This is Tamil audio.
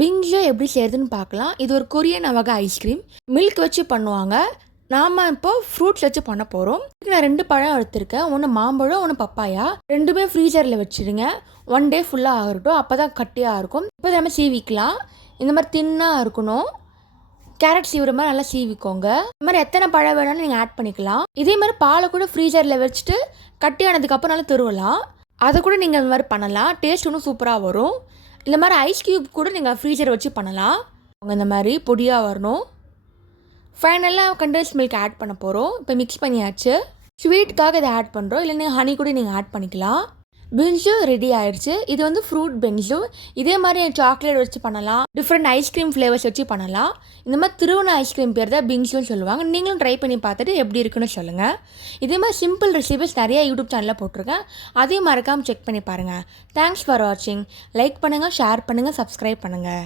பிங்ஸு எப்படி செய்கிறதுன்னு பார்க்கலாம். இது ஒரு கொரியன் வகை ஐஸ்கிரீம். மில்க் வச்சு பண்ணுவாங்க. நாம் இப்போ ஃப்ரூட்ஸ் வச்சு பண்ண போகிறோம். நான் 2 பழம் எடுத்திருக்கேன். ஒன்று மாம்பழம், ஒன்று பப்பாயா. 2மே ஃப்ரீசரில் வச்சுடுங்க. 1 டே ஃபுல்லாக ஆகட்டும். அப்போ தான் கட்டியாக இருக்கும். இப்போ நம்ம சீவிக்கலாம். இந்த மாதிரி தின்னாக இருக்கணும். கேரட் சீவுற மாதிரி நல்லா சீவிக்கோங்க. இந்த மாதிரி எத்தனை பழம் வேணாலும் நீங்கள் ஆட் பண்ணிக்கலாம். இதே மாதிரி பாலை கூட ஃப்ரீசரில் வச்சுட்டு கட்டியானதுக்கப்புறம் நல்லா துருவலாம். அதை கூட நீங்கள் இந்த மாதிரி பண்ணலாம். டேஸ்ட் இன்னும் சூப்பராக வரும். இந்த மாதிரி ஐஸ் க்யூப் கூட நீங்கள் ஃப்ரீசர் வச்சு பண்ணலாம். இந்த மாதிரி பொடியாக வரணும். ஃபைனலாக கண்டென்ஸ் மில்க் ஆட் பண்ண போகிறோம். இப்போ மிக்ஸ் பண்ணியாச்சு. ஸ்வீட்டுக்காக இதை ஆட் பண்ணுறோம். இல்லை நீங்கள் ஹனி கூட நீங்கள் ஆட் பண்ணிக்கலாம். பிங்ஸு ரெடி ஆயிடுச்சு. இது வந்து ஃப்ரூட் பிங்ஸு. இதே மாதிரி சாக்லேட் வச்சு பண்ணலாம். டிஃப்ரெண்ட் ஐஸ்கிரீம் ஃப்ளேவர்ஸ் வச்சு பண்ணலாம். இந்த மாதிரி திருவண்ண ஐஸ்கிரீம் பேர் தான் பிங்ஸுன்னு சொல்லுவாங்க. நீங்களும் ட்ரை பண்ணி பார்த்துட்டு எப்படி இருக்குன்னு சொல்லுங்கள். இதே மாதிரி சிம்பிள் ரெசிபிஸ் நிறைய யூடியூப் சேனலில் போட்டிருக்கேன். அதையும் மறக்காமல் செக் பண்ணி பாருங்கள். தேங்க்ஸ் ஃபார் வாட்சிங். லைக் பண்ணுங்கள், ஷேர் பண்ணுங்கள், சப்ஸ்கிரைப் பண்ணுங்கள்.